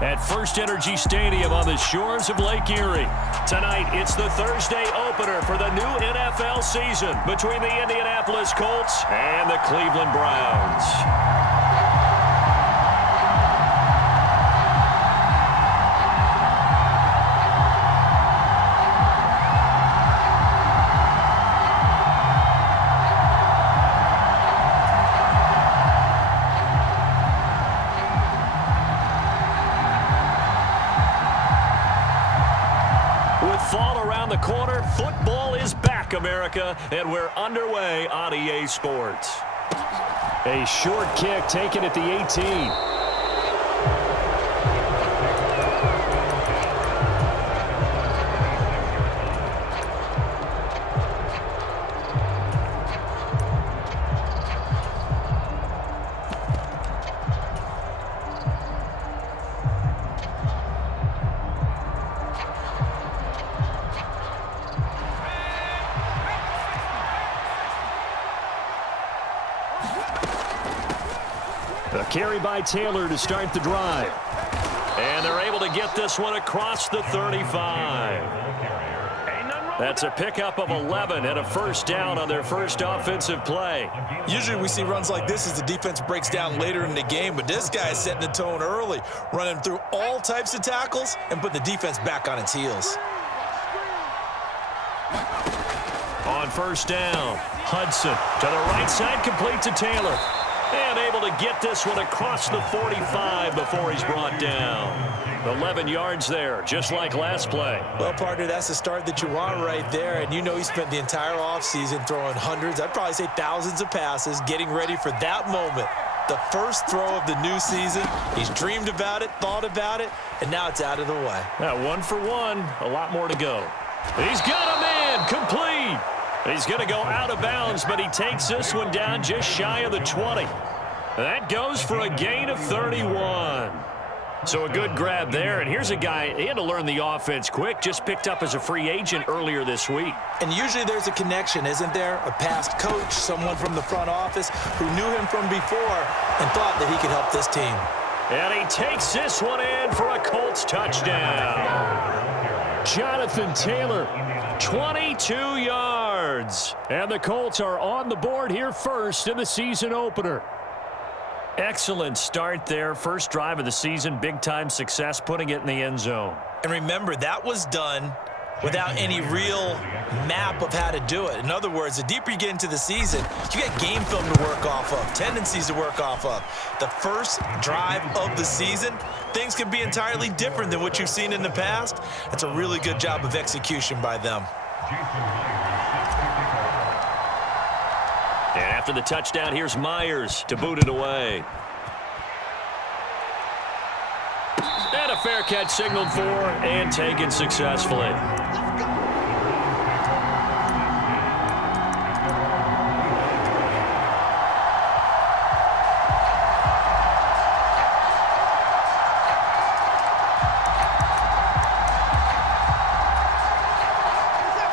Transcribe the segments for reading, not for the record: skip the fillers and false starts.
at First Energy Stadium on the shores of Lake Erie. Tonight, it's the Thursday opener for the new NFL season between the Indianapolis Colts and the Cleveland Browns. Fall around the corner. Football is back, America, and we're underway on EA Sports. A short kick taken at the 18. A carry by Taylor to start the drive. And they're able to get this one across the 35. That's a pickup of 11 and a first down on their first offensive play. Usually we see runs like this as the defense breaks down later in the game, but this guy is setting the tone early, running through all types of tackles and putting the defense back on its heels. On first down, Hudson to the right side, complete to Taylor. And able to get this one across the 45 before he's brought down. 11 yards there, just like last play. Well, partner, that's the start that you want right there. And you know he spent the entire offseason throwing hundreds, I'd probably say thousands of passes, getting ready for that moment. The first throw of the new season. He's dreamed about it, thought about it, and now it's out of the way. Now, 1 for 1, a lot more to go. He's got a man, complete. He's going to go out of bounds, but he takes this one down just shy of the 20. That goes for a gain of 31. So a good grab there. And here's a guy, he had to learn the offense quick, just picked up as a free agent earlier this week. And usually there's a connection, isn't there? A past coach, someone from the front office who knew him from before and thought that he could help this team. And he takes this one in for a Colts touchdown. Jonathan Taylor, 22 yards. And the Colts are on the board here first in the season opener. Excellent start there. First drive of the season, big-time success, putting it in the end zone. And remember, that was done without any real map of how to do it. In other words, the deeper you get into the season, you get game film to work off of, tendencies to work off of. The first drive of the season, things can be entirely different than what you've seen in the past. That's a really good job of execution by them. And after the touchdown, here's Myers to boot it away. And a fair catch signaled for and taken successfully.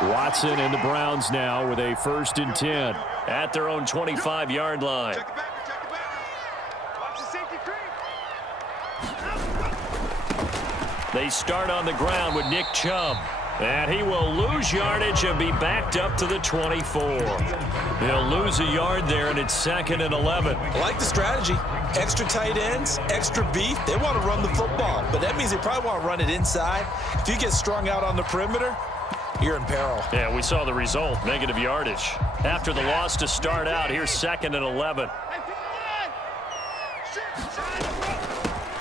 Watson and the Browns now with a 1st and 10 at their own 25-yard line. They start on the ground with Nick Chubb. And he will lose yardage and be backed up to the 24. He'll lose a yard there, and it's 2nd and 11. I like the strategy. Extra tight ends, extra beef. They want to run the football, but that means they probably want to run it inside. If you get strung out on the perimeter, you're in peril. Yeah, we saw the result, negative yardage. After the loss to start out, here's 2nd and 11.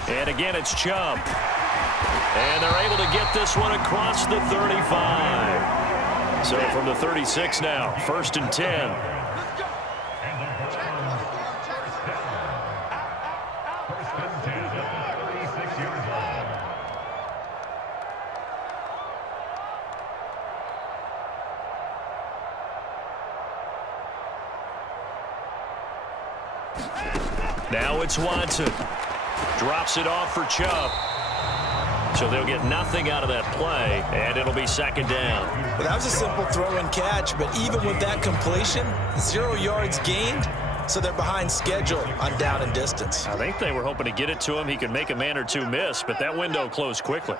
And again, it's Chubb. And they're able to get this one across the 35. So from the 36 now, 1st and 10. Now it's Watson. Drops it off for Chubb. So they'll get nothing out of that play, and it'll be 2nd down. Well, that was a simple throw and catch, but even with that completion, 0 yards gained, so they're behind schedule on down and distance. I think they were hoping to get it to him. He could make a man or two miss, but that window closed quickly.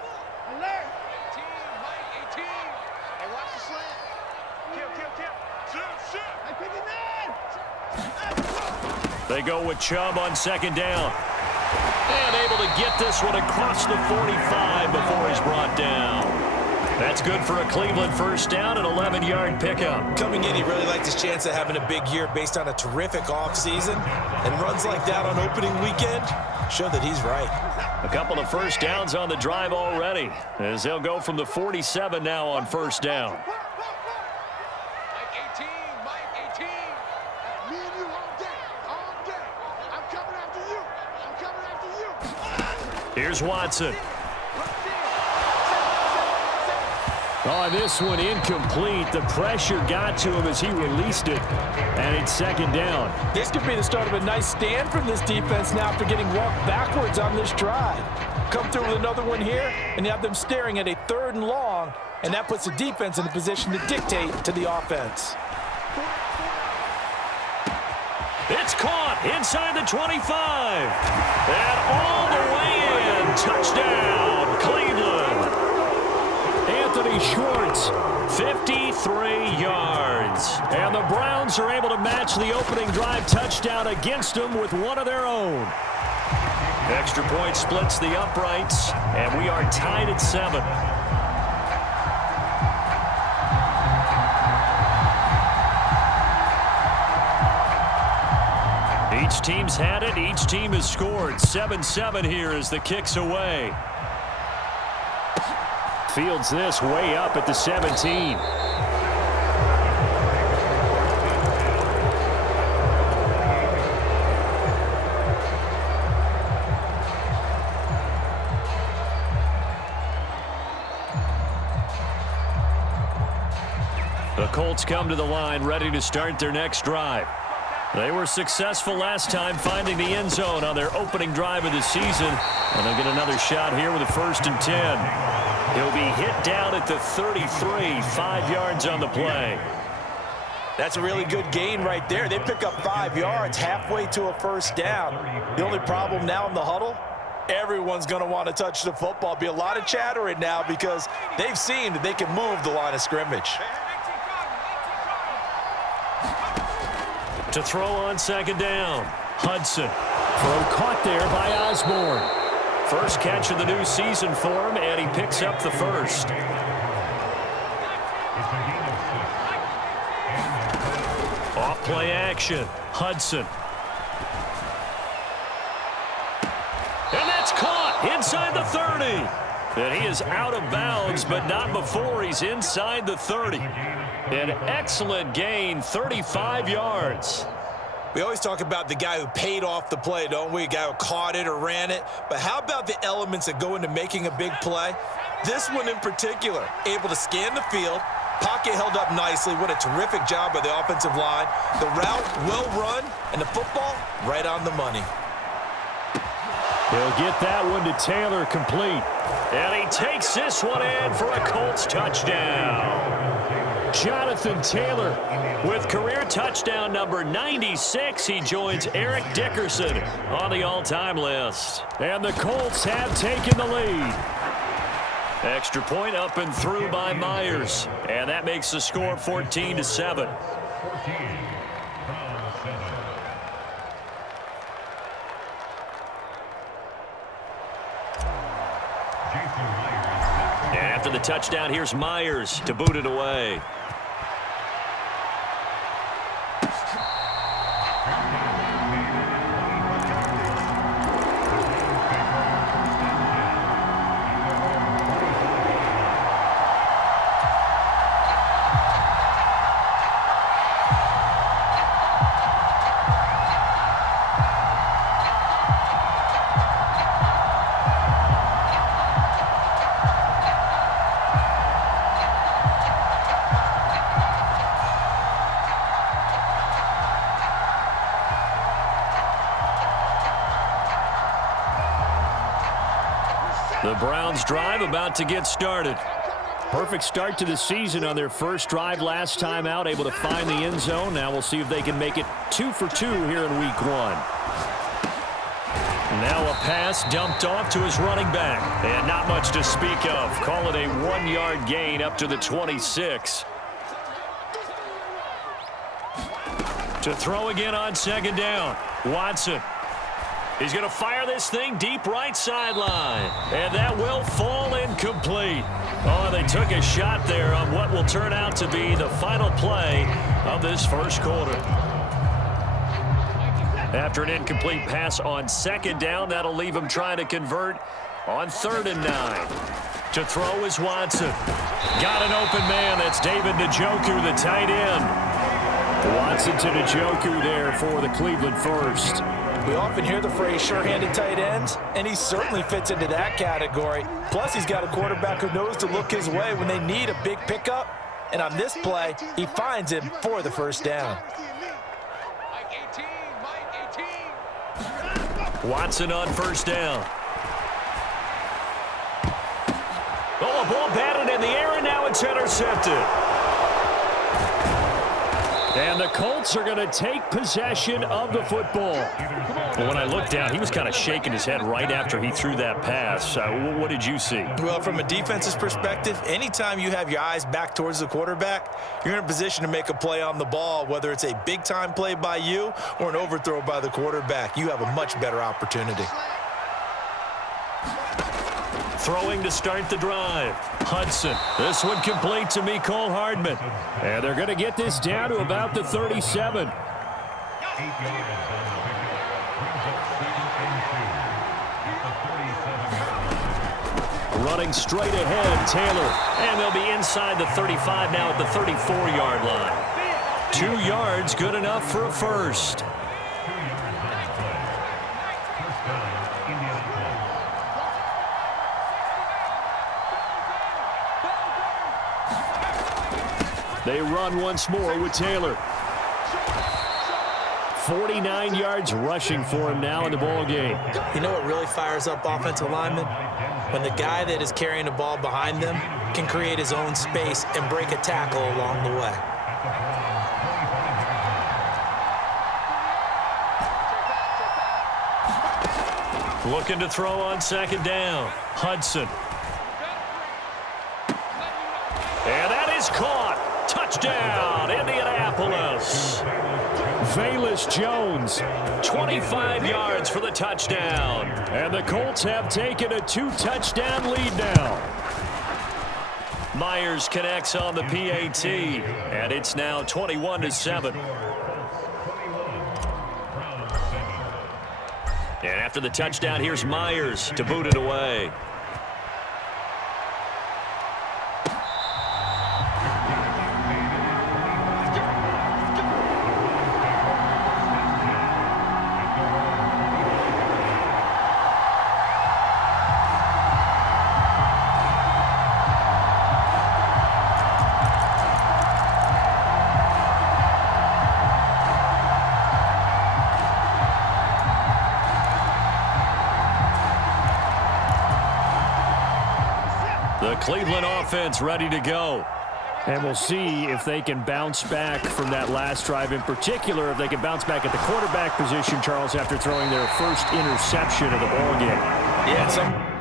They go with Chubb on second down. And able to get this one across the 45 before he's brought down. That's good for a Cleveland first down, an 11-yard pickup. Coming in, he really liked his chance of having a big year based on a terrific offseason. And runs like that on opening weekend show that he's right. A couple of first downs on the drive already, as they'll go from the 47 now on first down. Here's Watson. Oh, this one incomplete. The pressure got to him as he released it, and it's second down. This could be the start of a nice stand from this defense now after getting walked backwards on this drive. Come through with another one here, and you have them staring at a 3rd and long, and that puts the defense in a position to dictate to the offense. It's caught inside the 25. And all the way in. Touchdown, Cleveland. Anthony Schwartz, 53 yards. And the Browns are able to match the opening drive touchdown against them with one of their own. Extra point splits the uprights, and we are tied at 7. Each team's had it. Each team has scored. 7-7 here as the kick's away. Fields this way up at the 17. The Colts come to the line ready to start their next drive. They were successful last time finding the end zone on their opening drive of the season. And they'll get another shot here with a 1st and 10. He'll be hit down at the 33, 5 yards on the play. That's a really good gain right there. They pick up 5 yards halfway to a first down. The only problem now in the huddle, everyone's going to want to touch the football. Be a lot of chatter right now because they've seen that they can move the line of scrimmage. To throw on second down, Hudson. Throw caught there by Osborne. First catch of the new season for him, and he picks up the first. Off play action, Hudson. And that's caught inside the 30. And he is out of bounds, but not before he's inside the 30. An excellent gain, 35 yards. We always talk about the guy who paid off the play, don't we? A guy who caught it or ran it. But how about the elements that go into making a big play? This one in particular, able to scan the field, pocket held up nicely. What a terrific job by the offensive line. The route well run, and the football right on the money. He'll get that one to Taylor complete. And he takes this one in for a Colts touchdown. Jonathan Taylor with career touchdown number 96. He joins Eric Dickerson on the all-time list. And the Colts have taken the lead. Extra point up and through by Myers. And that makes the score 14-7. And after the touchdown, here's Myers to boot it away. The Browns drive about to get started. Perfect start to the season on their first drive last time out, able to find the end zone. Now we'll see if they can make it 2 for 2 here in week 1. Now a pass dumped off to his running back. And not much to speak of. Call it a 1-yard gain up to the 26. To throw again on second down. Watson. He's going to fire this thing deep right sideline. And that will fall incomplete. Oh, they took a shot there on what will turn out to be the final play of this first quarter. After an incomplete pass on second down, that'll leave him trying to convert on 3rd and 9. To throw is Watson. Got an open man. That's David Njoku, the tight end. Watson to Njoku there for the Cleveland first. We often hear the phrase sure-handed tight ends, and he certainly fits into that category. Plus, he's got a quarterback who knows to look his way when they need a big pickup. And on this play, he finds him for the first down. Watson on first down. Oh, a ball batted in the air, and now it's intercepted. And the Colts are going to take possession of the football. Well, when I looked down, he was kind of shaking his head right after he threw that pass. What did you see? Well, from a defense's perspective, anytime you have your eyes back towards the quarterback, you're in a position to make a play on the ball, whether it's a big-time play by you or an overthrow by the quarterback. You have a much better opportunity. Throwing to start the drive. Hudson. This one complete to Mecole Hardman. And they're going to get this down to about the 37. Running straight ahead, Taylor. And they'll be inside the 35 now at the 34-yard line. 2 yards, good enough for a first. They run once more with Taylor. 49 yards rushing for him now in the ball game. You know what really fires up offensive linemen? When the guy that is carrying the ball behind them can create his own space and break a tackle along the way. Looking to throw on second down. Hudson. And that is caught. Touchdown, Indianapolis. Velus Jones, 25 yards for the touchdown. And the Colts have taken a 2-touchdown lead now. Myers connects on the PAT, and it's now 21-7. And after the touchdown, here's Myers to boot it away. The Cleveland offense ready to go. And we'll see if they can bounce back from that last drive, in particular, if they can bounce back at the quarterback position, Charles, after throwing their first interception of the ballgame. Yeah,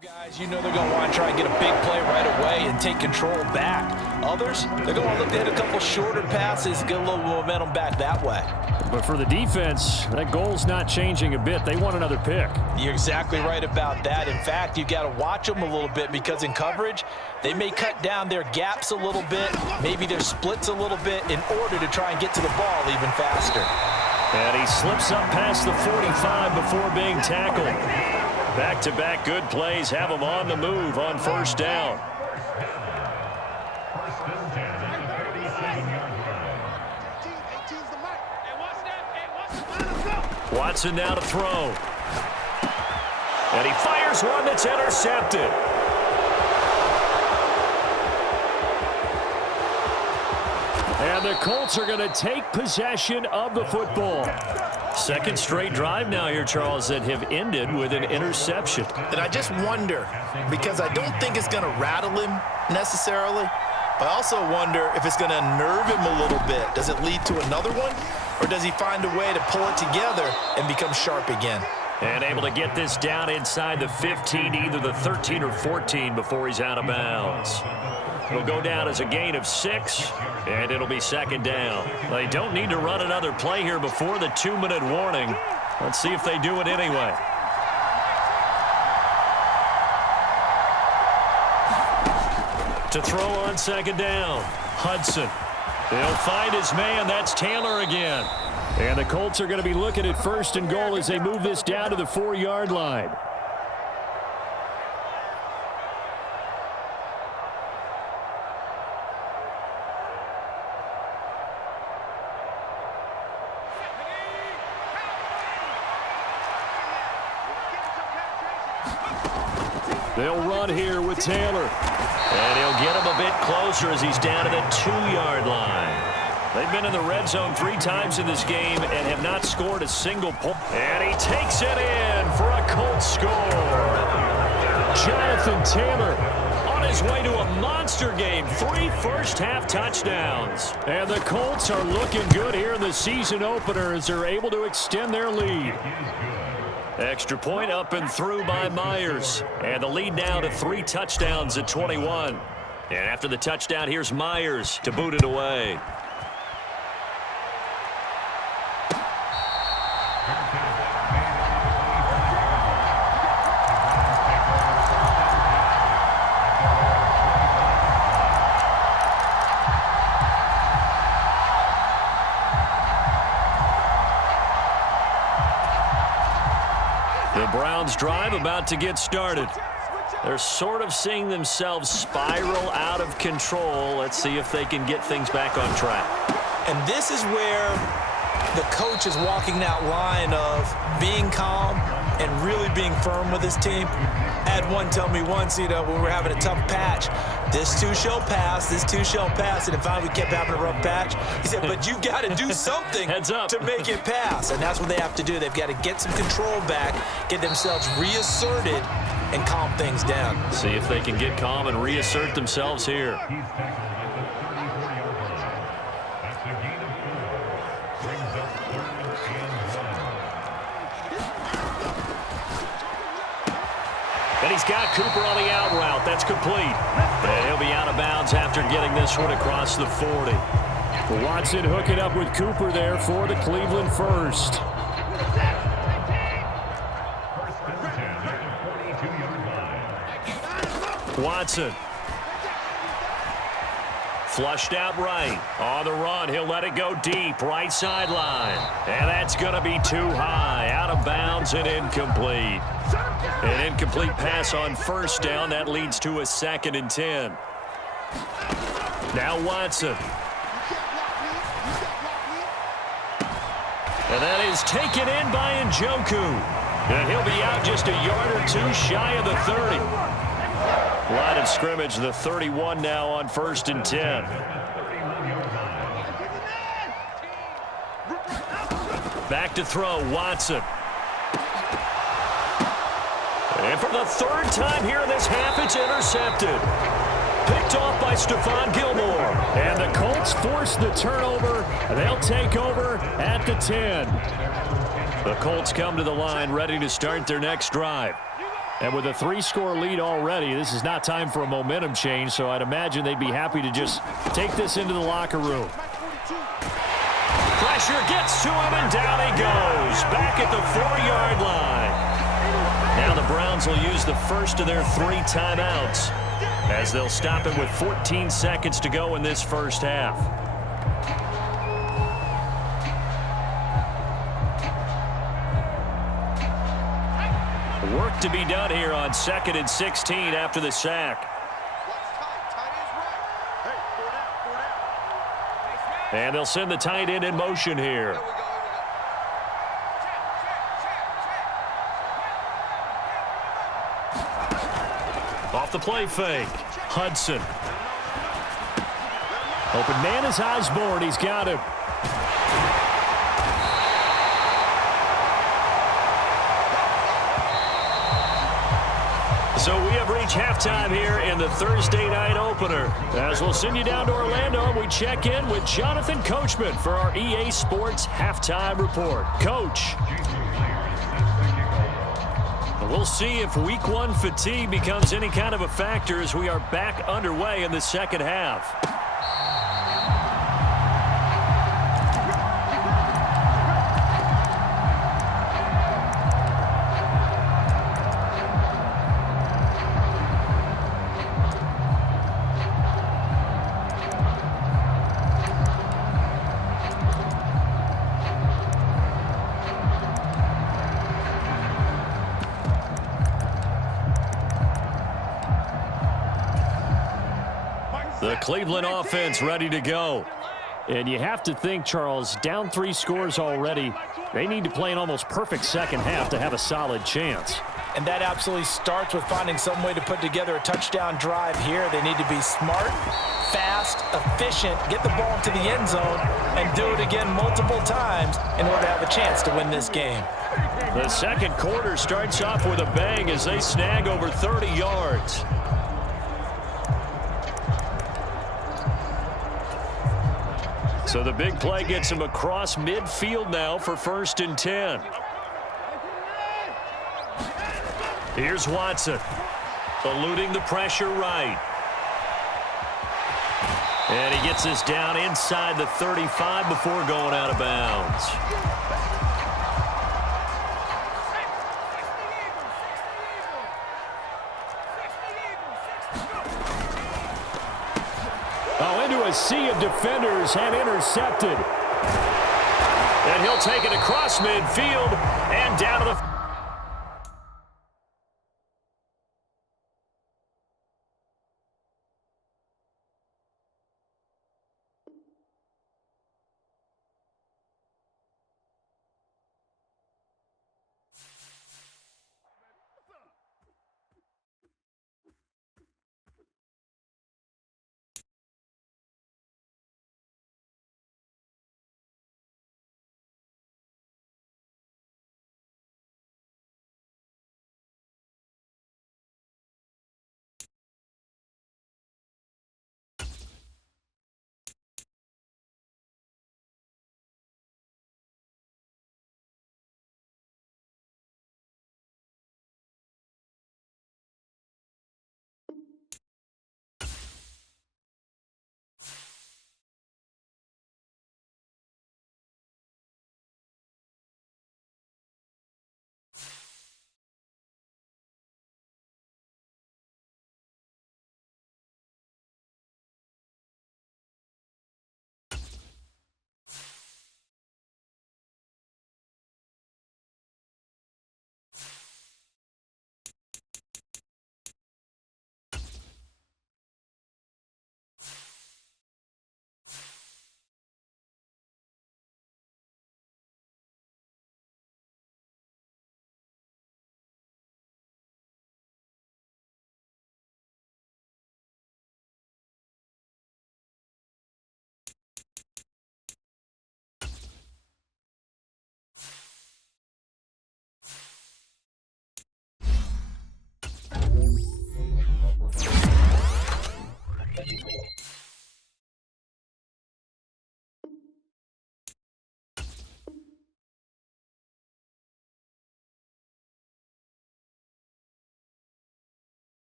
Guys, you know they're going to want to try and get a big play right away and take control back. Others, they're going to want to look to hit a couple shorter passes, get a little momentum back that way. But for the defense, that goal's not changing a bit. They want another pick. You're exactly right about that. In fact, you've got to watch them a little bit because in coverage, they may cut down their gaps a little bit, maybe their splits a little bit in order to try and get to the ball even faster. And he slips up past the 45 before being tackled. Back-to-back good plays have him on the move on first down. Watson now to throw. And he fires one that's intercepted. And the Colts are going to take possession of the football. Second straight drive now here, Charles, that have ended with an interception. And I just wonder, because I don't think it's going to rattle him necessarily, but I also wonder if it's going to nerve him a little bit. Does it lead to another one? Or does he find a way to pull it together and become sharp again? And able to get this down inside the 15, either the 13 or 14 before he's out of bounds. It'll go down as a gain of 6, and it'll be second down. They don't need to run another play here before the 2-minute warning. Let's see if they do it anyway. To throw on second down, Hudson. They'll find his man. That's Taylor again. And the Colts are going to be looking at first and goal as they move this down to the 4-yard line. They'll run here with Taylor. And he'll get him a bit closer as he's down to the 2-yard line. They've been in the red zone 3 times in this game and have not scored a single point. And he takes it in for a Colts score. Jonathan Taylor on his way to a monster game. 3 first-half touchdowns. And the Colts are looking good here in the season opener as they're able to extend their lead. Extra point up and through by Myers. And the lead now to 3 touchdowns at 21. And after the touchdown, here's Myers to boot it away. The Browns drive about to get started. They're sort of seeing themselves spiral out of control. Let's see if they can get things back on track. And this is where the coach is walking that line of being calm and really being firm with his team. I had one tell me once, when we were having a tough patch, this too shall pass, this too shall pass, and then finally we kept having a rough patch. He said, but you've got to do something to make it pass, and that's what they have to do. They've got to get some control back, get themselves reasserted, and calm things down. See if they can get calm and reassert themselves here. And he's got Cooper on the out route. That's complete. And he'll be out of bounds after getting this one across the 40. Watson hooking up with Cooper there for the Cleveland first. Watson. Flushed out right. On the run, he'll let it go deep. Right sideline. And that's going to be too high. Out of bounds and incomplete. An incomplete pass on first down. That leads to a 2nd and 10. Now Watson. And that is taken in by Njoku. And he'll be out just a yard or 2 shy of the 30. Line of scrimmage, the 31 now on 1st and 10. Back to throw, Watson. And for the 3rd time here in this half, it's intercepted. Picked off by Stephon Gilmore. And the Colts force the turnover. They'll take over at the 10. The Colts come to the line ready to start their next drive. And with a 3-score lead already, this is not time for a momentum change, so I'd imagine they'd be happy to just take this into the locker room. Pressure gets to him, and down he goes. Back at the 4-yard line. Now the Browns will use the first of their 3 timeouts as they'll stop it with 14 seconds to go in this first half. Work to be done here on 2nd and 16 after the sack. And they'll send the tight end in motion here. Off the play fake. Hudson. Open man is Osborne. He's got him. So we have reached halftime here in the Thursday night opener. As we'll send you down to Orlando, and we check in with Jonathan Coachman for our EA Sports Halftime Report. Coach. We'll see if Week 1 fatigue becomes any kind of a factor as we are back underway in the second half. The Cleveland offense ready to go. And you have to think, Charles, down 3 scores already. They need to play an almost perfect second half to have a solid chance. And that absolutely starts with finding some way to put together a touchdown drive here. They need to be smart, fast, efficient, get the ball into the end zone, and do it again multiple times in order to have a chance to win this game. The second quarter starts off with a bang as they snag over 30 yards. So the big play gets him across midfield now for 1st and 10. Here's Watson, eluding the pressure right. And he gets this down inside the 35 before going out of bounds. Into a sea of defenders and intercepted. And he'll take it across midfield and down to the